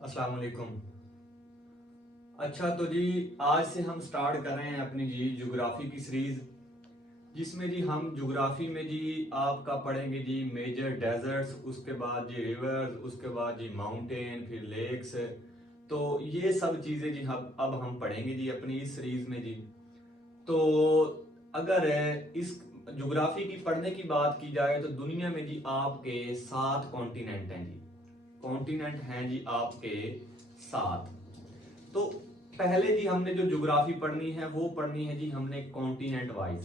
अस्सलाम वालेकुम। अच्छा तो जी, आज से हम स्टार्ट कर रहे हैं अपनी जी ज्योग्राफी की सीरीज, जिसमें जी हम ज्योग्राफी में जी आपका पढ़ेंगे जी मेजर डेजर्ट्स, उसके बाद जी रिवर्स, उसके बाद जी माउंटेन, फिर लेक्स। तो ये सब चीज़ें जी हम अब पढ़ेंगे जी अपनी इस सीरीज में जी। तो अगर इस ज्योग्राफी की पढ़ने की बात की जाए तो दुनिया में जी आपके 7 कॉन्टिनेंट हैं जी। कॉन्टिनेंट हैं जी आपके 7। तो पहले जी हमने जो ज्योग्राफी पढ़नी है वो पढ़नी है जी हमने कॉन्टिनेंट वाइज।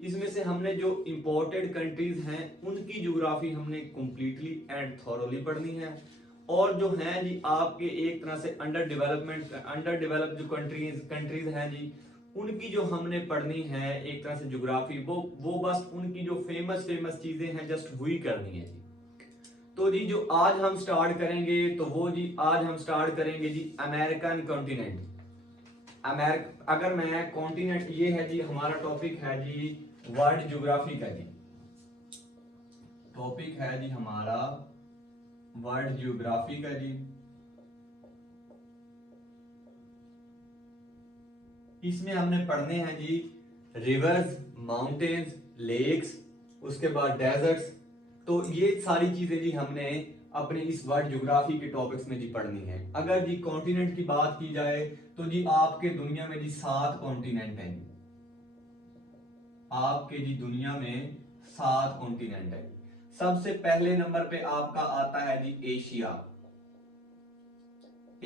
इसमें से हमने जो इंपोर्टेड कंट्रीज हैं उनकी ज्योग्राफी हमने कंप्लीटली एंड थॉरोली पढ़नी है। और जो हैं जी आपके एक तरह से अंडर डेवलप्ड जो कंट्रीज कंट्रीज हैं जी, उनकी जो हमने पढ़नी है एक तरह से ज्योग्राफी, वो बस उनकी जो फेमस फेमस चीजें हैं जस्ट वही करनी है जी। तो जी जो आज हम स्टार्ट करेंगे तो वो जी आज हम स्टार्ट करेंगे जी अमेरिकन कॉन्टिनेंट। अगर मैं कॉन्टिनेंट, ये है जी हमारा टॉपिक है जी वर्ल्ड ज्योग्राफी का जी। टॉपिक है जी हमारा वर्ल्ड ज्योग्राफी का जी। इसमें हमने पढ़ने हैं जी रिवर्स, माउंटेन्स, लेक्स, उसके बाद डेजर्ट्स। तो ये सारी चीजें जी हमने अपने इस वर्ल्ड ज्योग्राफी के टॉपिक्स में जी पढ़नी है। अगर जी कॉन्टिनेंट की बात की जाए तो जी आपके दुनिया में जी 7 कॉन्टिनेंट हैं जी। आपके जी दुनिया में 7 कॉन्टिनेंट है। सबसे पहले नंबर पे आपका आता है जी एशिया।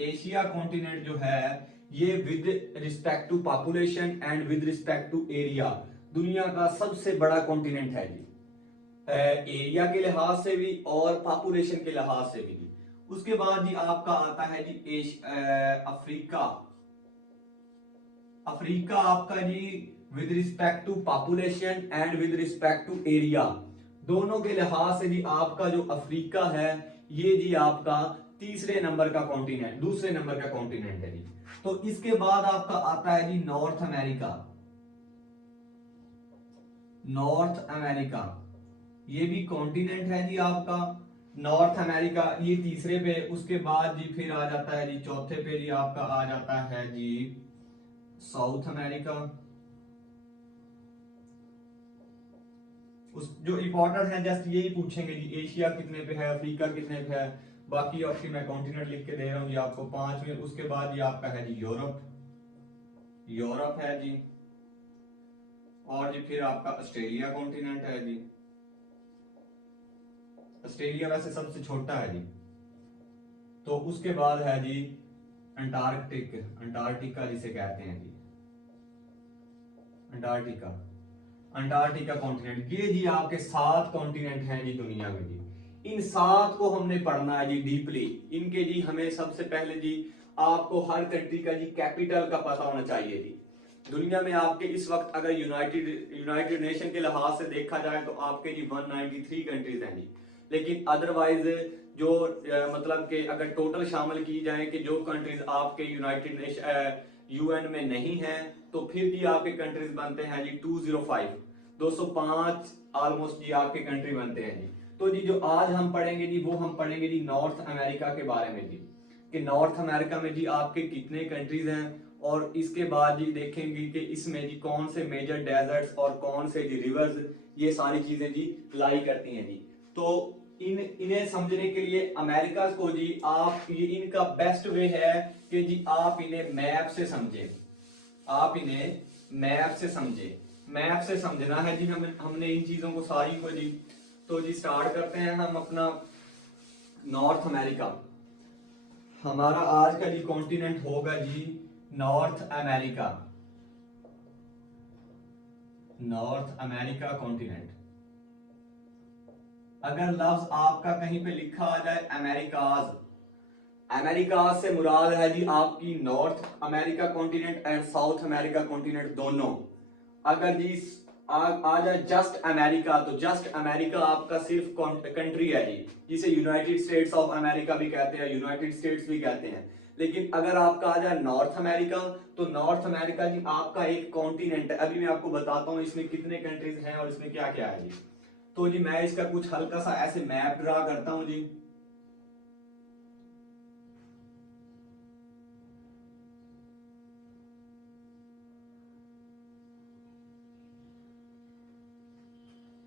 एशिया कॉन्टिनेंट जो है ये with respect to population and with respect to area दुनिया का सबसे बड़ा कॉन्टिनेंट है जी। एरिया के लिहाज से भी और पॉपुलेशन के लिहाज से भी। उसके बाद जी आपका आता है जी अफ्रीका। अफ्रीका आपका जी with respect to population and with respect to area दोनों के लिहाज से जी आपका जो अफ्रीका है ये जी आपका तीसरे नंबर का कॉन्टिनेंट, दूसरे नंबर का कॉन्टिनेंट है जी। तो इसके बाद आपका आता है जी नॉर्थ अमेरिका। नॉर्थ अमेरिका ये भी कॉन्टिनेंट है जी आपका। नॉर्थ अमेरिका ये तीसरे पे, उसके बाद जी फिर आ जाता है जी चौथे पे जी आपका आ जाता है जी साउथ अमेरिका। उस जो इंपॉर्टेंट है जस्ट यही पूछेंगे जी एशिया कितने पे है, अफ्रीका कितने पे है। बाकी आपकी मैं कॉन्टिनेंट लिख के दे रहा हूँ जी आपको 5 में। उसके बाद जी आपका है जी यूरोप। यूरोप है जी। और जी फिर आपका ऑस्ट्रेलिया कॉन्टिनेंट है जी। ऑस्ट्रेलिया वैसे सबसे छोटा है जी। तो उसके बाद है जी अंटार्कटिका जिसे कहते हैं जी। अंटार्कटिका, अंटार्कटिका कॉन्टिनेंट, ये जी आपके 7 कॉन्टिनेंट हैं जी दुनिया में जी। इन 7 को हमने पढ़ना है जी डीपली। इनके जी हमें सबसे पहले जी आपको हर कंट्री का जी कैपिटल का पता होना चाहिए जी। दुनिया में आपके इस वक्त अगर यूनाइटेड यूनाइटेड नेशन के लिहाज से देखा जाए तो आपके जी 193 कंट्रीज हैं जी। लेकिन अदरवाइज जो मतलब कि अगर टोटल शामिल की जाए कि जो कंट्रीज आपके यूनाइटेड नेशन यूएन में नहीं है तो फिर जी आपके कंट्रीज बनते हैं जी 205, 205 ऑलमोस्ट जी आपके कंट्री बनते हैं जी। तो जी जो आज हम पढ़ेंगे जी वो हम पढ़ेंगे जी नॉर्थ अमेरिका के बारे में जी, कि नॉर्थ अमेरिका में जी आपके कितने कंट्रीज हैं। और इसके बाद जी देखेंगे कि इसमें जी कौन से मेजर डेजर्ट्स और कौन से जी रिवर्स, ये सारी चीजें जी लाई करती हैं जी। तो इन्हें समझने के लिए अमेरिका को जी आप ये इनका बेस्ट वे है कि जी आप इन्हें मैप से समझें। आप इन्हें मैप से समझे, मैप से समझना है जी हमने इन चीजों को सारी को जी। तो जी स्टार्ट करते हैं हम अपना नॉर्थ अमेरिका। हमारा आज का जी कॉन्टिनेंट होगा जी North America. North America continent. अगर लफ्ज आपका कहीं पे लिखा आ जाए अमेरिकाज, अमेरिका से मुराद है जी आपकी north America continent and south America continent दोनों। अगर जी आ जाए जस्ट अमेरिका तो जस्ट अमेरिका आपका सिर्फ कंट्री है जी, जिसे यूनाइटेड स्टेट्स ऑफ अमेरिका भी कहते हैं, यूनाइटेड स्टेट्स भी कहते हैं। लेकिन अगर आपका आ जाए नॉर्थ अमेरिका तो नॉर्थ अमेरिका जी आपका एक कॉन्टिनेंट है। अभी मैं आपको बताता हूं इसमें कितने कंट्रीज हैं और इसमें क्या क्या है जी। तो जी मैं इसका कुछ हल्का सा ऐसे मैप ड्रा करता हूं जी।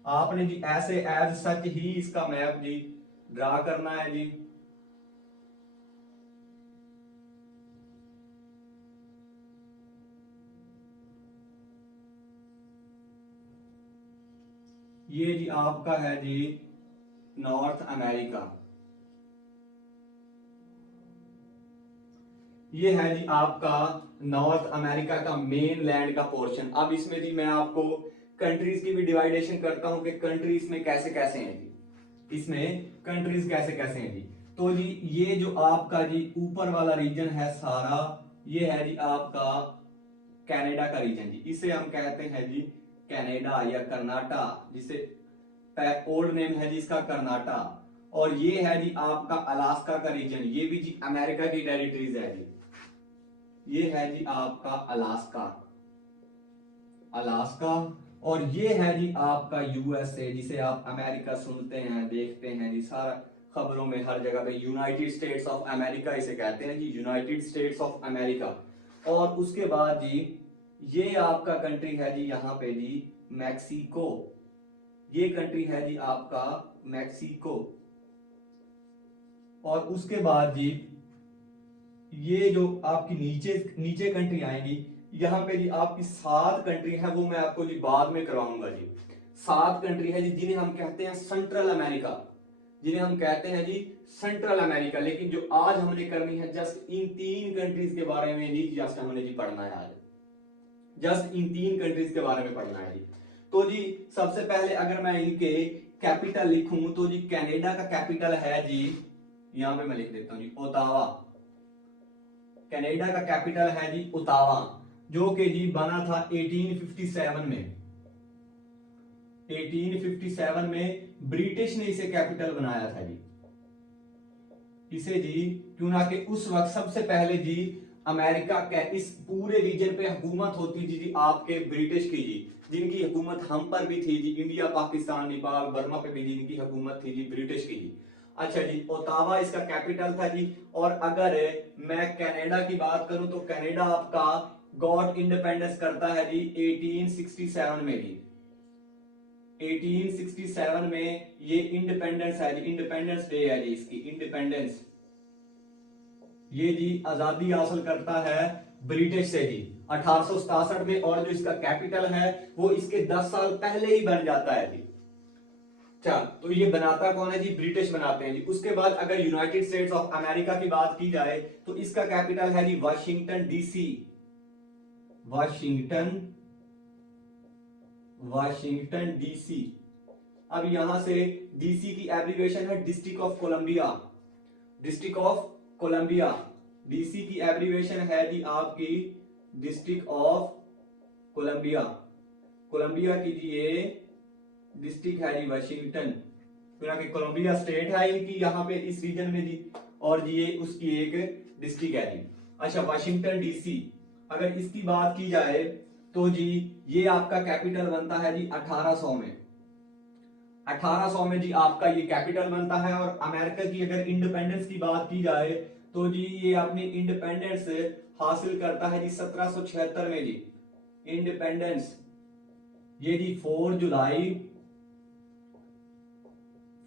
आपने जी ऐसे एज सच ही इसका मैप जी ड्रा करना है जी। ये जी आपका है जी नॉर्थ अमेरिका, ये है जी आपका नॉर्थ अमेरिका का मेन लैंड का पोर्शन। अब इसमें जी मैं आपको कंट्रीज की भी डिवाइडेशन करता हूं कि कंट्रीज में कैसे कैसे हैं जी, इसमें कंट्रीज कैसे कैसे हैं जी। तो जी ये जो आपका जी ऊपर वाला रीजन है सारा, ये है जी आपका कनाडा का रीजन जी, इसे हम कहते हैं जी कनाडा या कर्नाटा, जिसे ओल्ड नेम है जी इसका कर्नाटा। और ये है जी आपका अलास्का का रीजन, ये भी जी अमेरिका की टेरिटरीज है जी। ये है जी आपका अलास्का, अलास्का। और ये है जी आपका यूएसए, जिसे आप अमेरिका सुनते हैं देखते हैं जी सारा खबरों में हर जगह पे, यूनाइटेड स्टेट्स ऑफ अमेरिका इसे कहते हैं जी, यूनाइटेड स्टेट्स ऑफ अमेरिका। और उसके बाद जी ये आपका कंट्री है जी यहाँ पे जी मैक्सिको, ये कंट्री है जी आपका मैक्सिको। और उसके बाद जी ये जो आपकी नीचे नीचे कंट्री आएंगी, यहाँ पे जी आपकी 7 कंट्री है, वो मैं आपको जी बाद में करवाऊंगा जी। 7 कंट्री है जी जिन्हें हम कहते हैं सेंट्रल अमेरिका, जिन्हें हम कहते हैं जी सेंट्रल अमेरिका। लेकिन जो आज हमने करनी है जस्ट इन 3 कंट्रीज के बारे में जी, जस्ट हमने जी पढ़ना है आज, जस्ट इन 3 कंट्रीज के बारे में पढ़ना है जी। तो जी सबसे पहले अगर मैं इनके कैपिटल लिखूं तो जी कनाडा का कैपिटल है जी, यहां पे मैं लिख देता हूं जी ओटावा। कनाडा का कैपिटल है जी ओटावा, जो कि जी बना था 1857 में। 1857 में ब्रिटिश ने इसे कैपिटल बनाया था जी, इसे जी क्यों ना कि उस वक्त सबसे पहले जी अमेरिका के इस पूरे रीजन पे हुकूमत होती थी जी आपके ब्रिटिश की जी, जिनकी हुकूमत हम पर भी थी जी, इंडिया पाकिस्तान नेपाल बर्मा पे भी जिनकी हुकूमत थी जी ब्रिटिश की जी। अच्छा जी ओटावा इसका कैपिटल था जी। और अगर मैं कनाडा की बात करूं तो कनाडा आपका गॉट इंडिपेंडेंस करता है जी 1867 में जी, 1867 में ये इंडिपेंडेंस है जी, इंडिपेंडेंस डे है जी इसकी, इंडिपेंडेंस ये जी आजादी हासिल करता है ब्रिटिश से जी 1867 में। और जो इसका कैपिटल है वो इसके 10 साल पहले ही बन जाता है जी। अच्छा तो ये बनाता कौन है जी, ब्रिटिश बनाते हैं जी। उसके बाद अगर यूनाइटेड स्टेट्स ऑफ अमेरिका की बात की जाए तो इसका कैपिटल है जी Washington DC, Washington, Washington DC. अब यहां से डीसी की एब्रीविएशन है district of Columbia, district of Columbia. DC की एब्रीविएशन है जी आपकी डिस्ट्रिक्ट ऑफ कोलंबिया, कोलंबिया की जी ये डिस्ट्रिक्ट है जी वाशिंगटन, क्योंकि कोलंबिया स्टेट है इनकी यहाँ पे इस रीजन में जी, और जी ये उसकी एक डिस्ट्रिक्ट है जी। अच्छा वाशिंगटन डीसी अगर इसकी बात की जाए तो जी ये आपका कैपिटल बनता है जी 1800 में, 1800 में जी आपका ये कैपिटल बनता है। और अमेरिका की अगर इंडिपेंडेंस की बात की जाए तो जी ये अपनी इंडिपेंडेंस हासिल करता है जी 1776 में जी, इंडिपेंडेंस ये जी 4 जुलाई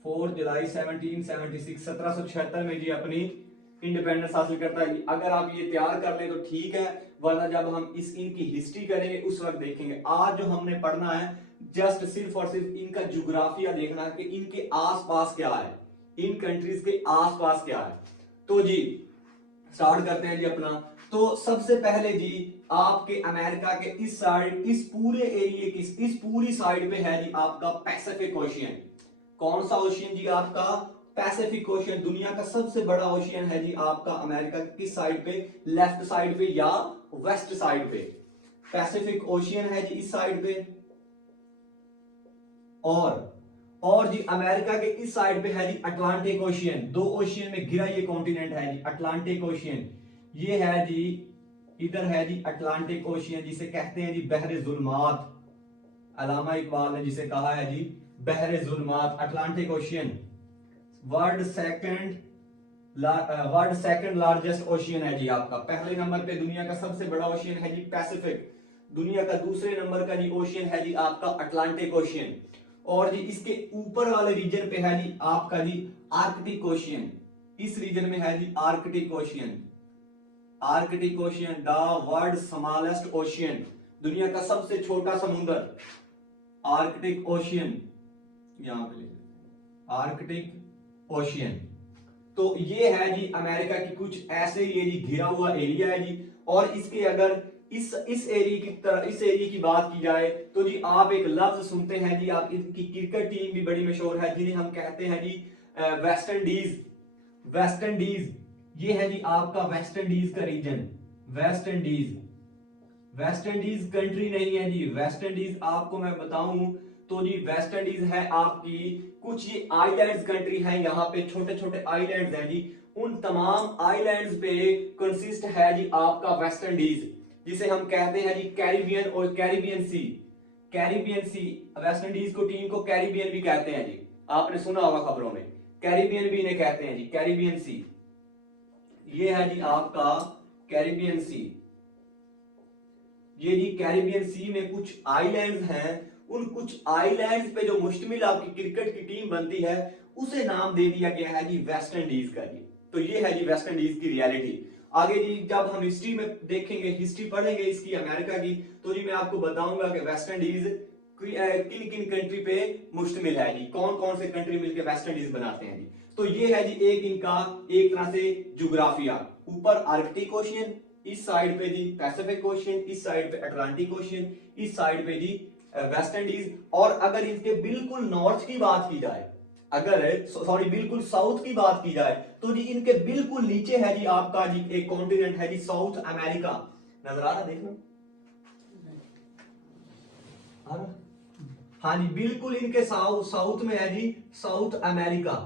1776 1776 में जी अपनी इंडिपेंडेंस हासिल करता है। अगर आप ये तैयार कर ले तो ठीक है, वरना जब हम इस इनकी हिस्ट्री करेंगे उस वक्त देखेंगे। आज जो हमने पढ़ना है जस्ट सिर्फ और सिर्फ इनका ज्योग्राफिया देखना है कि इनके आसपास क्या है, इन कंट्रीज के आसपास क्या है। तो जी स्टार्ट करते हैं जी अपना। तो सबसे पहले जी आपके अमेरिका के इस साइड, इस पूरे एरिया की इस पूरी साइड पे है जी आपका पैसिफिक ओशियन। कौन सा ओशियन जी आपका पैसिफिक ओशियन, दुनिया का सबसे बड़ा ओशियन है जी आपका अमेरिका की किस साइड पे, लेफ्ट साइड पे या वेस्ट साइड पे, पैसिफिक ओशियन है जी इस साइड पे। और जी अमेरिका के इस साइड पे है जी अटलांटिक ओशियन, 2 ओशियन में घिरा ये कॉन्टिनेंट है जी अटलांटिक ओशियन। ये है जी इधर है जी अटलांटिक ओशियन, जिसे कहते हैं जी बहरे जुल्मात, अल्लामा इकबाल ने जिसे कहा है जी बहरे जुल्मात, Atlantic ocean. World second largest ocean है जी आपका, पहले नंबर पे दुनिया का सबसे बड़ा ओशियन है जी पैसिफिक, दुनिया का दूसरे नंबर का जी ओशियन है जी आपका अटलांटिक ओशियन। और जी इसके ऊपर वाले रीजन पे है जी आपका जी आर्कटिक ओशियन। इस रीजन में है जी Arctic ocean. Arctic ocean the world smallest ocean, दुनिया का सबसे छोटा समुद्र आर्कटिक ओशियन, यहां पे आर्कटिक ओशियन। तो ये है जी अमेरिका की कुछ ऐसे ये जी घिरा हुआ एरिया है जी। और इसके अगर इस एरिया की बात की जाए तो जी आप एक लफ्ज सुनते हैं जी, आप इनकी क्रिकेट टीम भी बड़ी मशहूर है जिन्हें हम कहते हैं जी वेस्ट इंडीज। वेस्ट इंडीज ये है जी आपका वेस्ट इंडीज का region. West Indies, West Indies country नहीं है जी। वेस्ट इंडीज आपको मैं बताऊं तो जी वेस्ट इंडीज है आपकी कुछ ये आइलैंड्स कंट्री है, यहाँ पे छोटे छोटे आइलैंड्स हैं जी। उन तमाम आइलैंड्स पे कंसिस्ट है जी आपका वेस्ट इंडीज, जिसे हम कहते हैं जी कैरिबियन और कैरिबियन सी। कैरिबियन सी, वेस्ट इंडीज को टीम को कैरिबियन भी कहते हैं जी, आपने सुना होगा खबरों में, कैरिबियन भी इन्हें कहते हैं जी, कैरिबियन सी। ये है जी आपका कैरिबियन सी। ये जी कैरिबियन सी में कुछ आइलैंड्स हैं, उन कुछ आइलैंड्स पे जो मुश्तमिल आपकी क्रिकेट की टीम बनती है उसे नाम दे दिया गया है जी वेस्ट इंडीज का जी। तो ये है जी वेस्ट इंडीज की रियलिटी। आगे जी जब हम हिस्ट्री में देखेंगे, हिस्ट्री पढ़ेंगे इसकी अमेरिका की, तो जी मैं आपको बताऊंगा कि वेस्ट इंडीज किन किन कंट्री पे मुश्तमिल है जी, कौन कौन से कंट्री मिलकर वेस्ट इंडीज बनाते हैं जी। तो ये है जी एक इनका एक तरह से जुग्राफिया, ऊपर आर्कटिक ओशियन, इस साइड पे जी पैसिफिक ओशियन, इस साइड पे अटलांटिक ओशियन, इस साइड पे जी वेस्ट इंडीज। और अगर इनके बिल्कुल नॉर्थ की बात की जाए, अगर सॉरी बिल्कुल साउथ की बात की जाए तो जी इनके बिल्कुल नीचे है जी आपका जी एक कॉन्टिनेंट है जी साउथ अमेरिका। नजर आ रहा देखना, आ रहा? हाँ जी बिल्कुल इनके साउथ में है जी साउथ अमेरिका।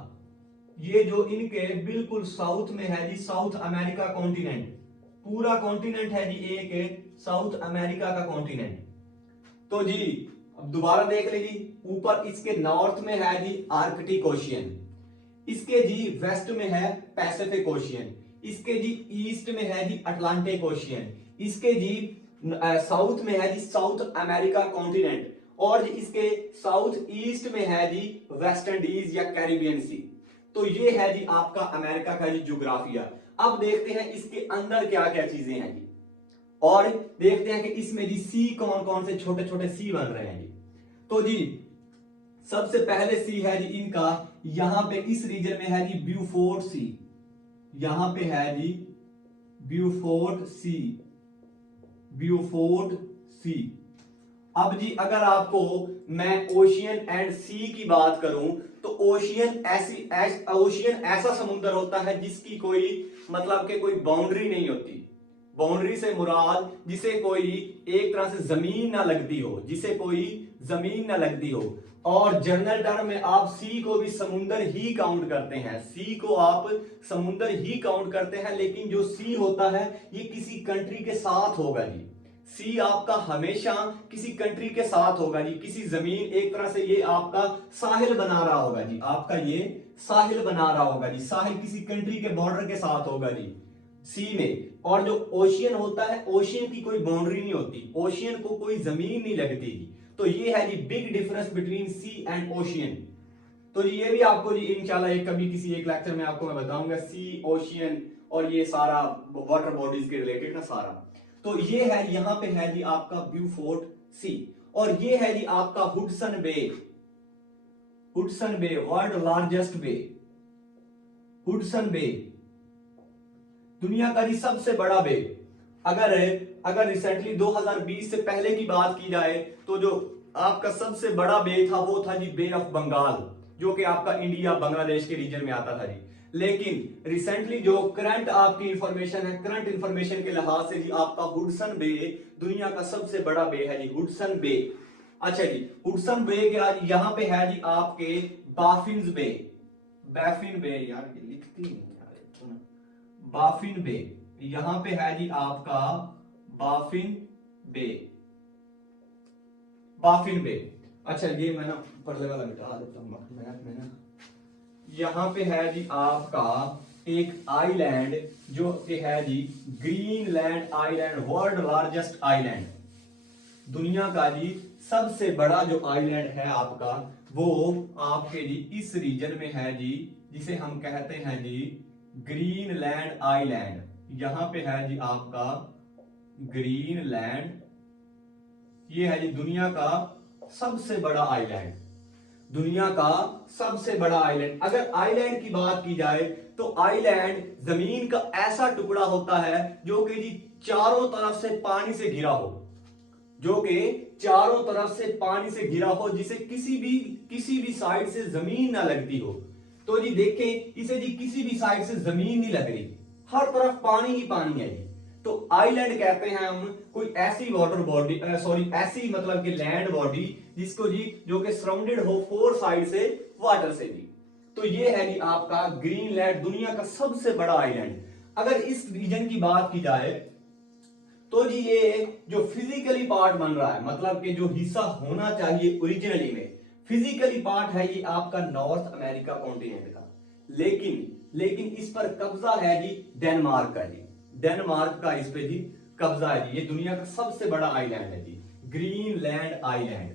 ये जो इनके बिल्कुल साउथ में है जी साउथ अमेरिका कॉन्टिनेंट, पूरा कॉन्टिनेंट है जी एक साउथ अमेरिका का कॉन्टिनेंट। तो जी अब दोबारा देख लीजिए, ऊपर इसके नॉर्थ में है जी आर्कटिक ओशियन, इसके जी वेस्ट में है पैसिफिक ओशियन, इसके जी ईस्ट में है जी अटलांटिक ओशियन, इसके जी साउथ में है जी साउथ अमेरिका कॉन्टिनेंट, और इसके साउथ ईस्ट में है जी वेस्ट इंडीज या कैरिबियन सी। तो ये है जी आपका अमेरिका का जी ज्योग्राफिया। अब देखते हैं इसके अंदर क्या क्या चीजें हैं जी, और देखते हैं कि इसमें जी सी कौन कौन से छोटे छोटे सी बन रहे हैं जी। तो जी सबसे पहले सी है जी इनका, यहां पे इस रीजन में है जी ब्यूफोर्ट सी, यहां पे है जी ब्यूफोर्ट सी, ब्यूफोर्ट सी। अब जी अगर आपको मैं ओशियन एंड सी की बात करूं तो ओशियन ऐसा समुद्र होता है जिसकी कोई मतलब के कोई बाउंड्री नहीं होती। बाउंड्री से मुराद जिसे कोई एक तरह से जमीन ना लगती हो, जिसे कोई जमीन ना लगती हो। और जनरल टर्म में आप सी को भी समुद्र ही काउंट करते हैं, सी को आप समुद्र ही काउंट करते हैं, लेकिन जो सी होता है ये किसी कंट्री के साथ होगा जी। सी आपका हमेशा किसी कंट्री के साथ होगा जी, किसी जमीन एक तरह से ये आपका साहिल बना रहा होगा जी, आपका ये साहिल बना रहा होगा जी, साहिल किसी कंट्री के बॉर्डर के साथ होगा जी सी में। और जो ओशियन होता है, ओशियन की कोई बाउंड्री नहीं होती, ओशियन को कोई जमीन नहीं लगती जी। तो ये है जी big difference between sea and ocean. तो जी ये भी आपको जी इंशाल्लाह एक कभी किसी एक लेक्चर में आपको मैं बताऊंगा सी, ओशियन और ये सारा वाटर बॉडीज के रिलेटेड ना सारा। तो ये है यहां पे है जी आपका ब्यूफोर्ट सी, और ये है जी आपका हुडसन बे। हुडसन बे वर्ल्ड लार्जेस्ट बे, हुडसन बे दुनिया का जी सबसे बड़ा बे। अगर रिसेंटली 2020 से पहले की बात की जाए तो जो आपका सबसे बड़ा बे था वो था जी बे ऑफ बंगाल, जो कि आपका इंडिया बांग्लादेश के रीजन में आता था जी। लेकिन रिसेंटली जो करंट आपकी इंफॉर्मेशन है, करंट इंफॉर्मेशन के लिहाज से जी आपका हुडसन बे दुनिया का सबसे बड़ा बे है जी, हुडसन बे। अच्छा जी हुडसन बे के आज यहां पे है जी आपके बाफिन बे, बाफिन बे, यार लिखती नहीं यार, बाफिन बे, यहां पे है जी आपका बाफिन बे, बाफिन बे। अच्छा ये मैं ना पर्दे वाला मिटा देता हूं, मैं यहां पे है जी आपका एक आइलैंड जो कि है जी Greenland island, world largest island, दुनिया का जी सबसे बड़ा जो आइलैंड है आपका वो आपके जी इस रीजन में है जी, जिसे हम कहते हैं जी ग्रीनलैंड आइलैंड। यहां पे है जी आपका ग्रीनलैंड, ये है जी दुनिया का सबसे बड़ा आइलैंड, दुनिया का सबसे बड़ा आइलैंड। अगर आइलैंड की बात की जाए तो आइलैंड जमीन का ऐसा टुकड़ा होता है जो कि जी चारों तरफ से पानी से घिरा हो, जो कि चारों तरफ से पानी से घिरा हो, जिसे किसी भी साइड से जमीन ना लगती हो। तो जी देखें, इसे जी किसी भी साइड से जमीन नहीं लग रही, हर तरफ पानी ही पानी है जी। तो आइलैंड कहते हैं हम कोई ऐसी वाटर बॉडी, सॉरी ऐसी मतलब कि लैंड बॉडी जिसको जी जो कि सराउंडेड हो फोर साइड से वाटर से जी। तो ये है जी आपका ग्रीनलैंड, दुनिया का सबसे बड़ा आइलैंड। अगर इस रीजन की बात की जाए तो जी ये जो फिजिकली पार्ट बन रहा है, मतलब कि जो हिस्सा होना चाहिए ओरिजिनली में, फिजिकली पार्ट है ये आपका नॉर्थ अमेरिका कॉन्टिनेंट का, लेकिन इस पर कब्जा है जी डेनमार्क का जी, डेनमार्क का इस पे जी कब्जा है जी। ये दुनिया का सबसे बड़ा आइलैंड है जी, ग्रीनलैंड आइलैंड।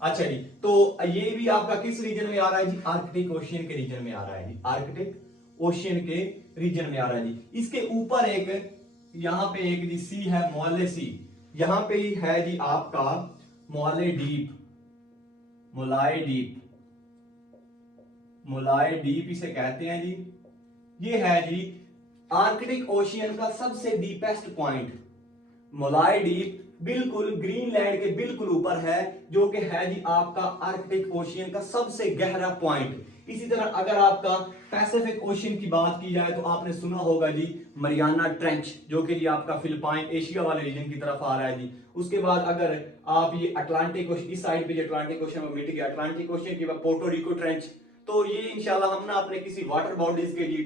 अच्छा जी, तो ये भी आपका किस रीजन में आ रहा है जी? आर्कटिक ओशियन के रीजन में आ रहा है जी, आर्कटिक ओशियन के रीजन में आ रहा है जी। इसके ऊपर एक यहां पे एक जी सी है, मोले सी, यहां पे ही है जी आपका मोले डीप, मोलाय डीप, मोलाय डीप इसे कहते हैं जी। ये है जी आर्कटिक ओशियन का सबसे डीपेस्ट पॉइंट, मोलाय डीप बिल्कुल ग्रीनलैंड के बिल्कुल ऊपर है, जो कि है जी आपका आर्कटिक ओशियन का सबसे गहरा पॉइंट। इसी तरह अगर आपका पैसिफिक ओशियन की बात की जाए तो आपने सुना होगा जी मरियाना ट्रेंच, जो कि जी आपका फिलिपाइन एशिया वाले रीजन की तरफ आ रहा है जी। उसके बाद अगर आप ये अटलांटिक ओशियन, इस साइड पे जो अटलांटिक ओशियन मिट गया, अटलांटिक ओशियन के बाद पोर्टोरिको ट्रेंच। तो ये इंशाल्लाह हम ना अपने किसी वाटर बॉडीज के लिए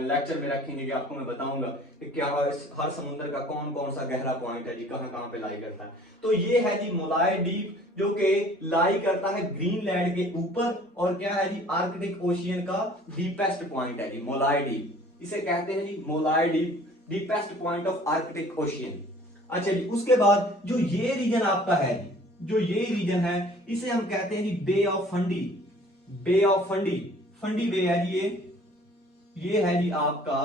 लेक्चर में रखेंगे कि आपको मैं बताऊंगा कि क्या हर समुद्र का कौन कौन सा गहरा पॉइंट है जी, कहां कहां पे लाई करता है। तो ये है जी मोलाय डीप, जो कि लाई करता है ग्रीनलैंड के ऊपर, और क्या है जी आर्कटिक ओशियन का डीपेस्ट पॉइंट है जी मोलाय डीप। इसे कहते हैं जी Molloy deep, deepest point of Arctic ocean. अच्छा जी, उसके बाद जो ये रीजन आपका है जी, जो ये रीजन है इसे हम कहते हैं जी bay of Fundy, bay of Fundy, Fundy bay है जी ये है जी आपका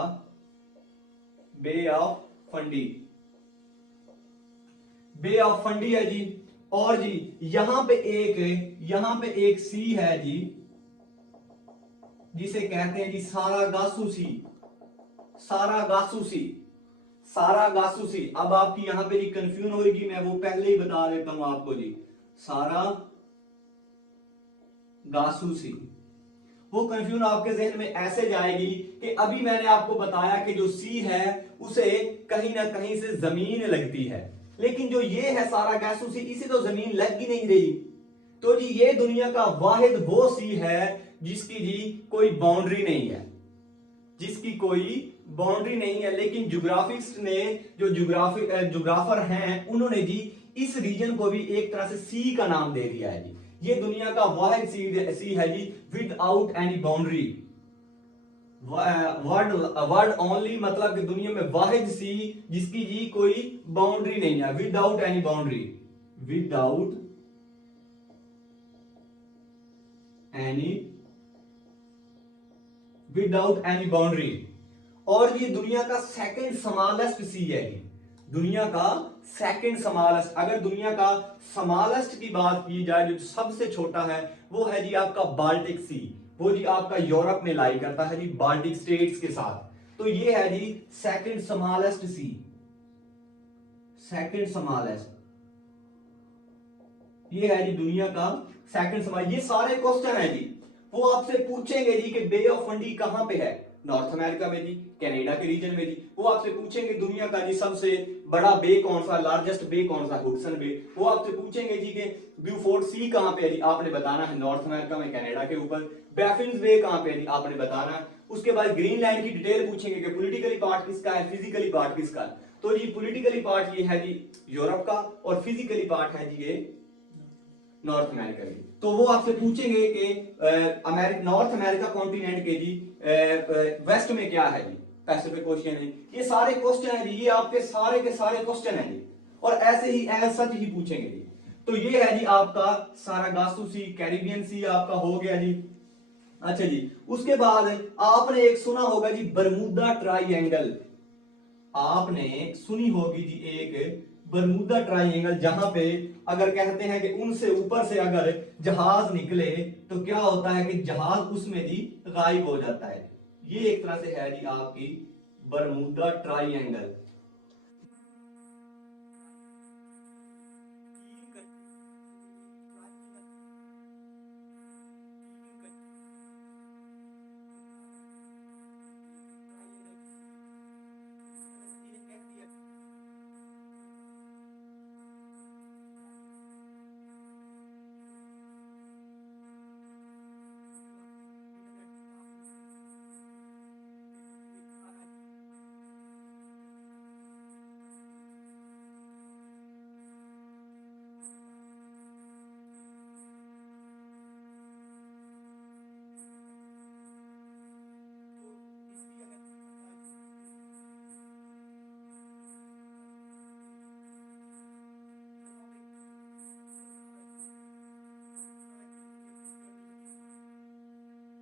bay of Fundy, bay of Fundy है जी। और जी यहां पे एक सी है जी, जिसे कहते हैं जी सारागासू सी, सारागासू सी, सारागासू सी। अब आपकी यहां पे जी कंफ्यूजन होगी, मैं वो पहले ही बता देता हूं आपको जी, सारा गासू सी। वो कंफ्यूजन आपके जहन में ऐसे जाएगी कि अभी मैंने आपको बताया कि जो सी है उसे कहीं ना कहीं से जमीन लगती है, लेकिन जो ये है सारा गैसू सी, इसे तो जमीन लग ही नहीं रही। तो जी ये दुनिया का वाहिद वो सी है जिसकी जी कोई बाउंड्री नहीं है, जिसकी कोई बाउंड्री नहीं है। लेकिन ज्योग्राफिस्ट ने, जो ज्योग्राफर हैं, उन्होंने जी इस रीजन को भी एक तरह से सी का नाम दे दिया है जी। ये दुनिया का वाहिद सी है जी without any boundary, world only, मतलब कि दुनिया में वाहिद सी जिसकी जी कोई बाउंड्री नहीं है, without any boundary, without any, without any boundary. और ये दुनिया का सेकंड स्मॉलेस्ट सी है, दुनिया का सेकंड स्मॉलेस्ट। अगर दुनिया का स्मॉलेस्ट की बात की जाए, जो सबसे छोटा है, वो है जी आपका बाल्टिक सी, वो जी आपका यूरोप में लाई करता है जी बाल्टिक स्टेट्स के साथ। तो ये है जी सेकंड स्मॉलेस्ट सी, सेकंड स्मॉलेस्ट, ये है जी दुनिया का सेकंड स्मॉलेस्ट। ये सारे क्वेश्चन है जी, वो आपसे पूछेंगे जी कि बे ऑफ फंडी कहां पे है, नॉर्थ अमेरिका में जी, कनाडा के रीजन में जी। वो आपसे पूछेंगे दुनिया का जी सबसे बड़ा बे कौन सा, लार्जेस्ट बे कौन सा, हुडसन बे। वो आपसे पूछेंगे जी कि ब्यूफोर्ट सी कहां पे है जी, आपने बताना है नॉर्थ अमेरिका में, कनाडा के ऊपर। बैफिन्स बे कहां पे है जी, आपने बताना है। उसके बाद ग्रीनलैंड की डिटेल पूछेंगे कि पॉलिटिकली पार्ट किसका है, फिजिकली पार्ट किसका है। तो जी पॉलिटिकली पार्ट ये है जी यूरोप का, और फिजिकली पार्ट है जी ये नॉर्थ अमेरिका की। तो वो आपसे पूछेंगे कि नॉर्थ अमेरिका कॉन्टिनेंट के जी वेस्ट में क्या है जी, पैसिफिक ओशियन है। ये सारे क्वेश्चन है जी, ये आपके सारे के सारे क्वेश्चन है जी, और ऐसे ही एज सच ही पूछेंगे जी। तो ये है जी आपका सारागासो सी, कैरिबियन सी आपका हो गया जी। अच्छा जी, उसके बाद आपने एक सुना होगा जी बरमूदा ट्राइएंगल। आपने सुनी होगी जी एक बरमूदा ट्राइएंगल, जहां पे अगर कहते हैं कि उनसे ऊपर से अगर जहाज निकले तो क्या होता है कि जहाज उसमें जी गायब हो जाता है। ये एक तरह से है जी आपकी बरमूदा ट्राइएंगल।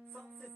सबसे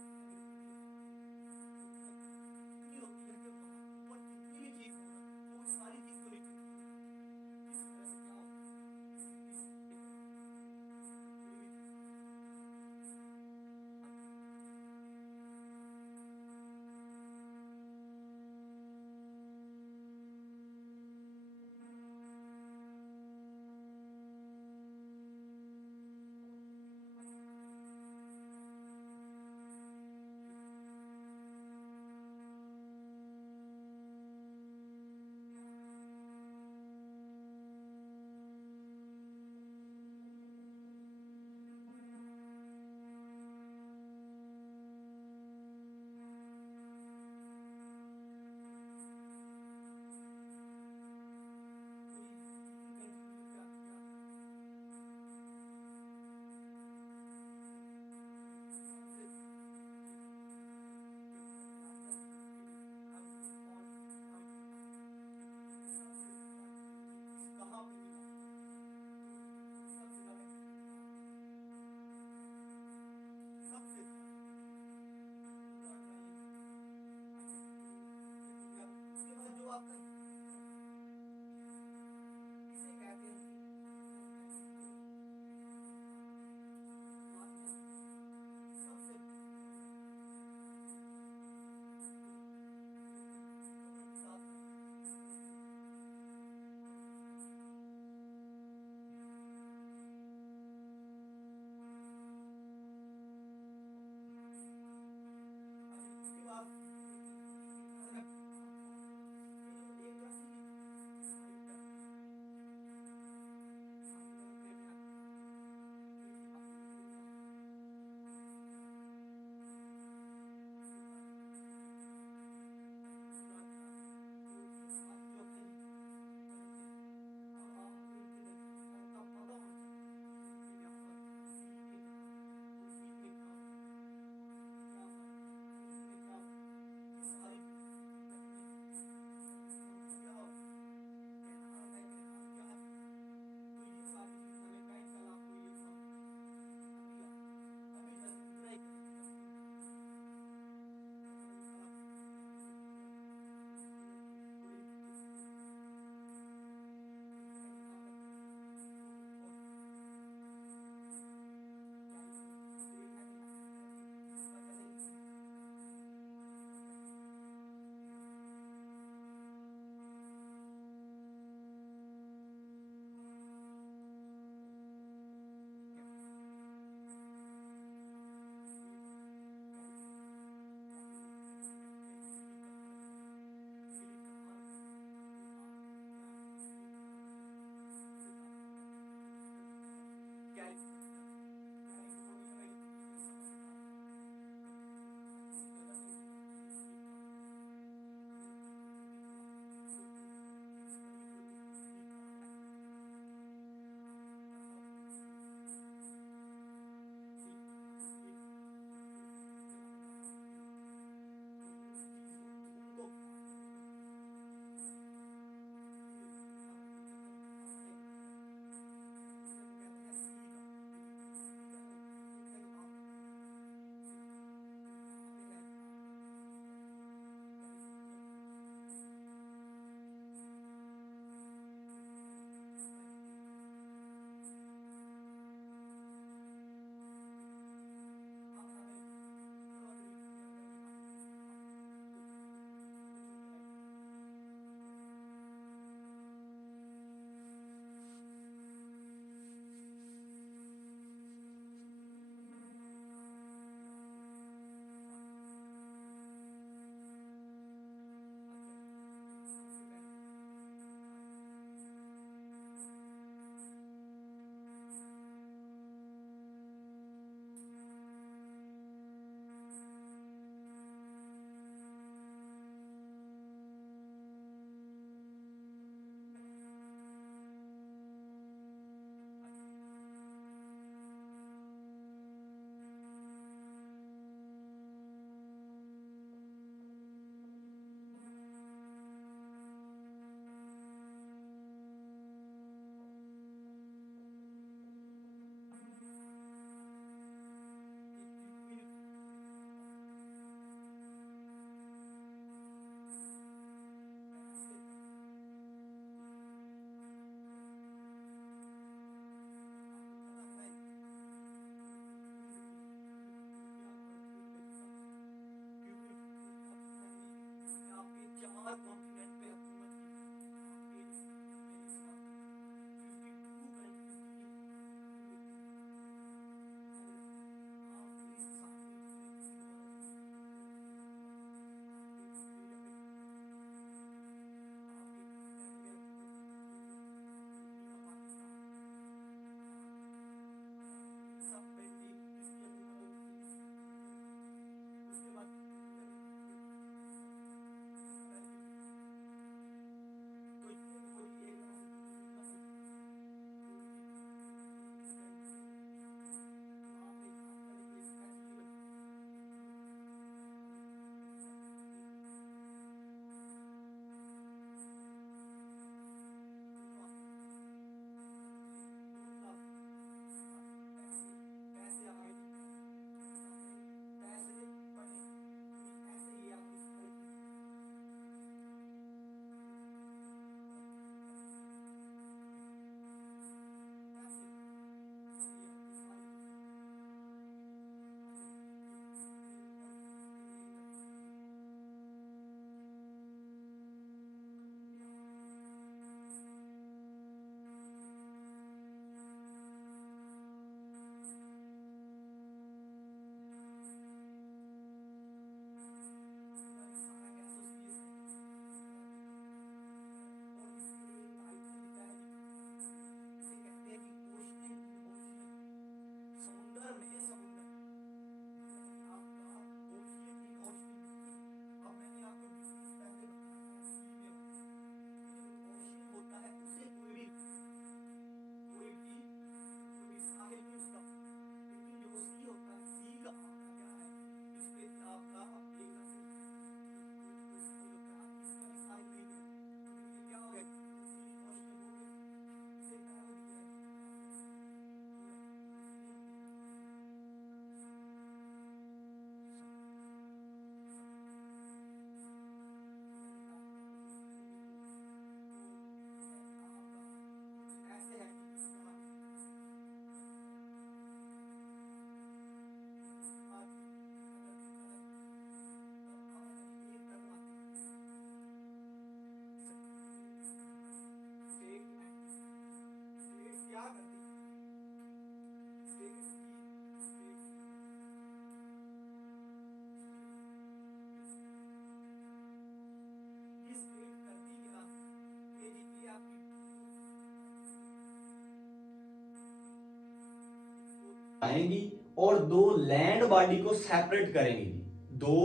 आएंगी और दो लैंड बॉडी को सेपरेट करेंगी, दो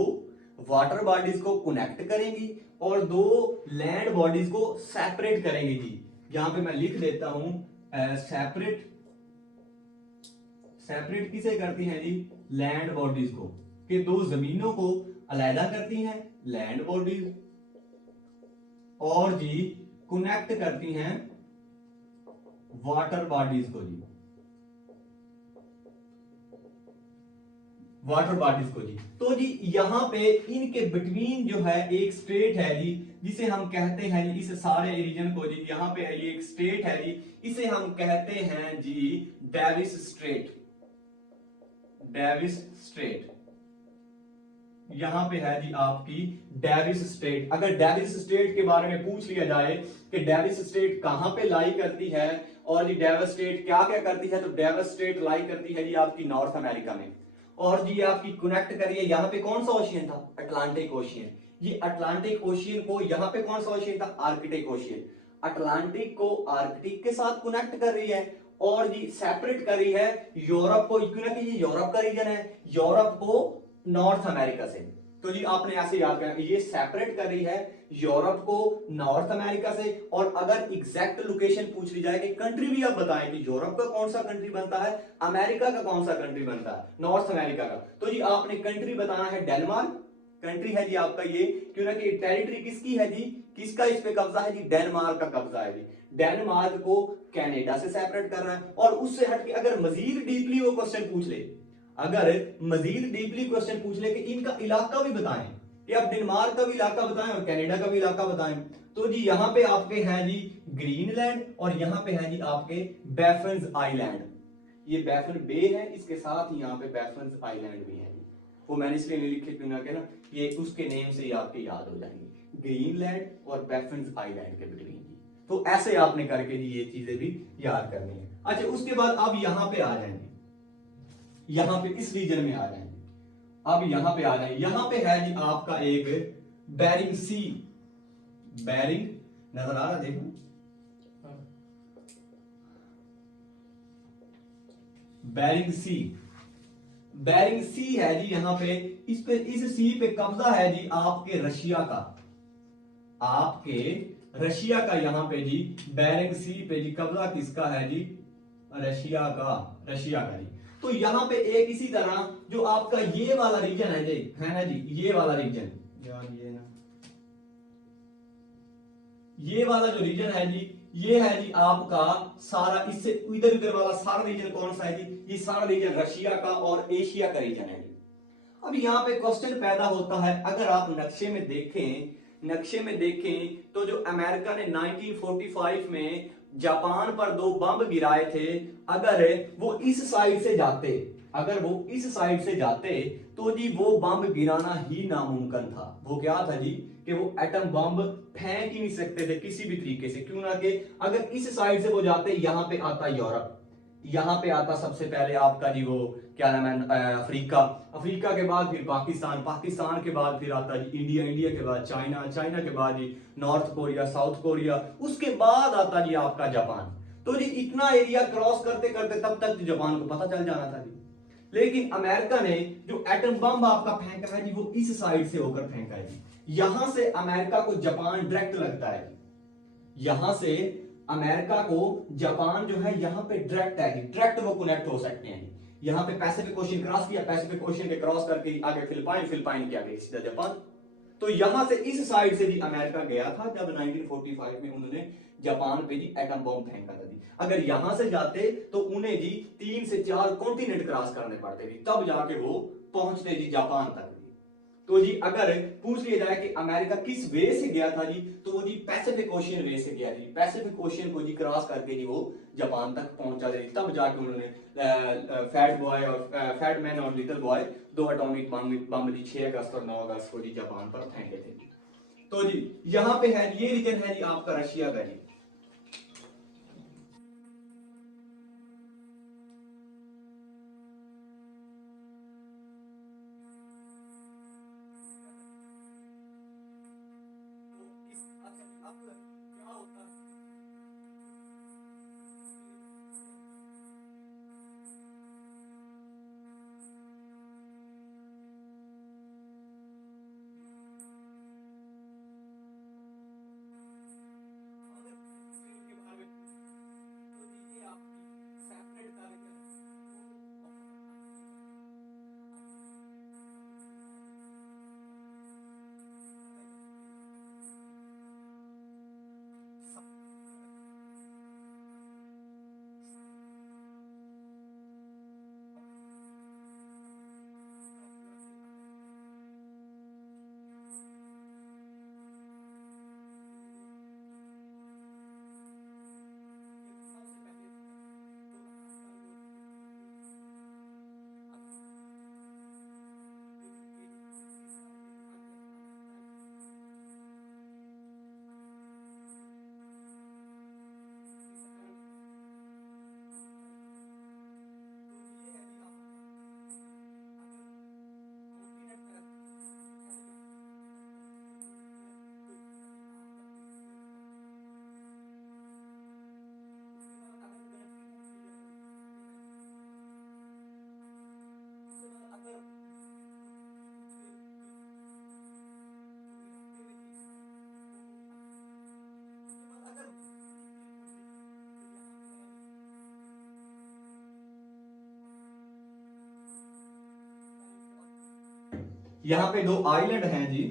वाटर बॉडीज को कनेक्ट करेंगी और दो लैंड बॉडीज को सेपरेट करेंगी जी। यहां पे मैं लिख देता हूं सेपरेट, सेपरेट किसे करती हैं जी, लैंड बॉडीज को, कि दो जमीनों को अलहदा करती हैं लैंड बॉडीज और जी कनेक्ट करती हैं वाटर बॉडीज को जी, वाटर बॉडीज को जी। तो जी यहां पे इनके बिटवीन जो है एक स्ट्रेट है जी, जिसे हम कहते हैं जी, इस सारे रीजन को जी, यहां पे है ये एक स्ट्रेट है जी, इसे हम कहते हैं जी डेविस स्ट्रेट, डेविस स्ट्रेट। यहां पे है जी आपकी डेविस स्ट्रेट। अगर डेविस स्ट्रेट के बारे में पूछ लिया जाए कि डेविस स्ट्रेट कहां पे लाई करती है और जी डेविस स्ट्रेट क्या क्या करती है, तो डेविस स्ट्रेट लाई करती है जी आपकी नॉर्थ अमेरिका में। और जी आपकी कनेक्ट करिए, यहां पे कौन सा ओशियन था, अटलांटिक ओशियन। ये अटलांटिक ओशियन को, यहाँ पे कौन सा ओशियन था, आर्कटिक ओशियन, अटलांटिक को आर्कटिक के साथ कनेक्ट कर रही है और जी सेपरेट कर रही है यूरोप को, क्योंकि ये यूरोप का रीजन है, यूरोप को नॉर्थ अमेरिका से। तो जी आपने ऐसे याद करना, ये सेपरेट कर रही है यूरोप को नॉर्थ अमेरिका से। और अगर एग्जैक्ट लोकेशन पूछ ली जाए कि कंट्री भी आप बताएं कि यूरोप का कौन सा कंट्री बनता है, अमेरिका का कौन सा कंट्री बनता है, नॉर्थ अमेरिका का, तो जी आपने कंट्री बताना है डेनमार्क। कंट्री है जी आपका ये, क्यों ना कि टेरिटरी किसकी है जी, किसका इस पे कब्जा है जी, डेनमार्क का कब्जा है जी। डेनमार्क को कनाडा से सेपरेट कर रहा है। और उससे हटके अगर मजीद डीपली वो क्वेश्चन पूछ ले, अगर मजीद डीपली क्वेश्चन पूछ ले कि इनका इलाका भी बताएं, कि आप डेनमार्क का भी इलाका बताएं और कनाडा का भी इलाका बताएं, तो जी यहां पे आपके हैं जी ग्रीनलैंड और यहां पे है जी आपके बैफन्स आइलैंड। ये बैफन बे है, इसके साथ ही यहाँ पे बैफन्स आइलैंड भी है। वो मैंने इसलिए नहीं लिखे क्योंकि ना ये उसके नेम से ही आपके याद हो जाएंगे, ग्रीनलैंड और बैफन्स आइलैंड के बिटवीन। तो ऐसे आपने करके जी ये चीजें भी याद करनी है। अच्छा उसके बाद अब यहां पे आ जाएंगे, यहां पे इस रीजन में आ जाएंगे, अब यहां पे आ जाएंगे, यहां पे है जी आपका एक बेरिंग सी, बेरिंग नजर आ रहा देखो, बेरिंग सी, बेरिंग सी है जी यहां पे, इस सी पे कब्जा है जी आपके रशिया का, आपके रशिया का यहां पे जी बेरिंग सी पे जी कब्जा किसका है जी, रशिया का, रशिया का जी। तो यहां पे एक इसी तरह जो आपका ये वाला रीजन है जी, है ना जी, ये वाला रीजन, यार ये ना, ये वाला जो रीजन है जी, ये है जी आपका सारा, इससे इधर उधर वाला सारा रीजन कौन सा है जी, ये सारा रीजन रशिया का और एशिया का रीजन है जी। अब यहाँ पे क्वेश्चन पैदा होता है, अगर आप नक्शे में देखें, नक्शे में देखें तो जो अमेरिका ने 1945 में जापान पर 2 बम गिराए थे, अगर वो इस साइड से जाते, अगर वो इस साइड से जाते तो जी वो बम गिराना ही नामुमकिन था। वो क्या था जी, कि वो एटम बम फेंक ही नहीं सकते थे किसी भी तरीके से, क्यों ना कि अगर इस साइड से वो जाते, यहां पे आता यूरोप, यहां पे आता सबसे पहले आपका जी वो क्या नाम है, अफ्रीका, अफ्रीका के बाद फिर पाकिस्तान, पाकिस्तान के बाद फिर आता जी इंडिया, इंडिया के बाद चाइना, चाइना के बाद जी नॉर्थ कोरिया, साउथ कोरिया, उसके बाद आता जी आपका जापान। तो जी इतना एरिया क्रॉस करते करते तब तक जापान को पता चल जाना था जी। लेकिन अमेरिका ने जो एटम बम आपका फेंका है जी, वो इस साइड से होकर फेंका है जी। यहां से अमेरिका को जापान डायरेक्ट लगता है, यहां से अमेरिका को जापान जो है यहां पे डायरेक्ट है, डायरेक्ट वो कनेक्ट हो सकते हैं। यहां पे पैसिफिक ओशन क्रॉस किया, पैसिफिक ओशन के क्रॉस करके आगे फिलिपाइन, फिलिपाइन के आगे सीधा जापान। तो यहां से इस साइड से भी अमेरिका गया था जब 1945 में उन्होंने जापान पे जी एटम बम फेंका था जी। अगर यहां से जाते तो उन्हें जी 3 से 4 कॉन्टिनेंट क्रॉस करने पड़ते थे, तब जाके वो पहुंचते जी जापान तक। तो जी अगर पूछ लिया जाए कि अमेरिका किस वे से गया था जी, तो वो जी पैसिफिक ओशियन वे से गया जी, पैसिफिक ओशियन को जी क्रॉस करके जी वो जापान तक पहुंचा जी, तब जाके उन्होंने फैट बॉय और फैट मैन और लिटिल बॉय 2 एटॉमिक बम जी 6 अगस्त और 9 अगस्त को जी जापान पर फेंके थे। तो जी यहां पे है, ये रीजन है जी आपका रशिया का जी। यहां पे दो आइलैंड हैं जी,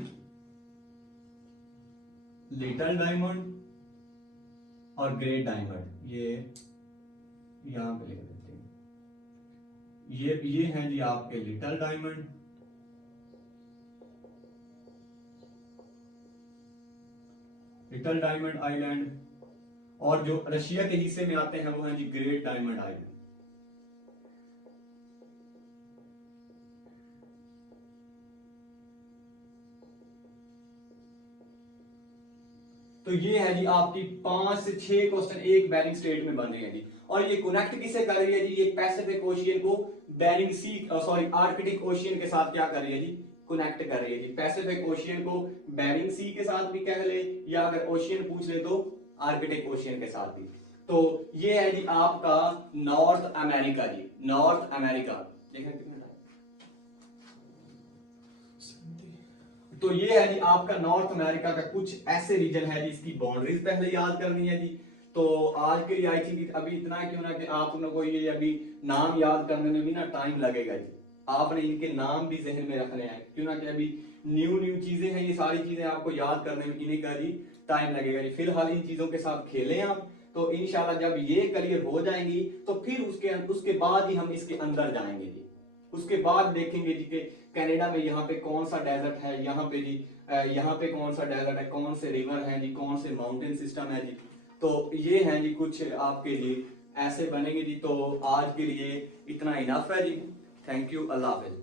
लिटिल डायमंड और ग्रेट डायमंड। ये यहां पे लिख देते हैं, ये हैं जी आपके little diamond, little diamond island, और जो रशिया के हिस्से में आते हैं वो हैं जी ग्रेट डायमंड आइलैंड। तो ये है जी आपकी 5 से 6 क्वेश्चन एक बेरिंग स्टेट में बन रहे हैं जी। और ये कनेक्ट किसे कर रही है जी, ये पैसिफिक ओशियन को बेरिंग सी सॉरी आर्कटिक ओशियन के साथ क्या कर रही है जी, कनेक्ट कर रही है जी। पैसिफिक ओशियन को बेरिंग सी के साथ भी कह ले, या अगर ओशियन पूछ ले तो आर्कटिक ओशियन के साथ भी। तो ये है जी आपका नॉर्थ अमेरिका जी, नॉर्थ अमेरिका। देखें कितना टाइम, तो ये है जी आपका नॉर्थ अमेरिका का कुछ ऐसे रीजन है जी, इसकी बाउंड्रीज पहले याद करनी है जी। तो आज के लिए आई थिंक अभी इतना है, क्यों ना कि आप लोगों को ये अभी नाम याद करने में भी ना टाइम लगेगा जी। आपने इनके नाम भी जहन में रखने हैं, क्यों ना कि अभी न्यू चीजें हैं, ये सारी चीजें आपको याद करने में इन्हीं का जी टाइम लगेगा जी। फिलहाल इन चीजों के साथ खेलें आप, तो इंशाल्लाह जब ये क्लियर हो जाएंगी तो फिर उसके बाद ही हम इसके अंदर जाएंगे जी। उसके बाद देखेंगे जी कि कनाडा में यहाँ पे कौन सा डेजर्ट है, यहाँ पे जी यहाँ पे कौन सा डेजर्ट है, कौन से रिवर हैं जी, कौन से माउंटेन सिस्टम है जी। तो ये हैं जी कुछ आपके जी ऐसे बनेंगे जी। तो आज के लिए इतना इनफ है जी। Thank you, Allah Hafiz.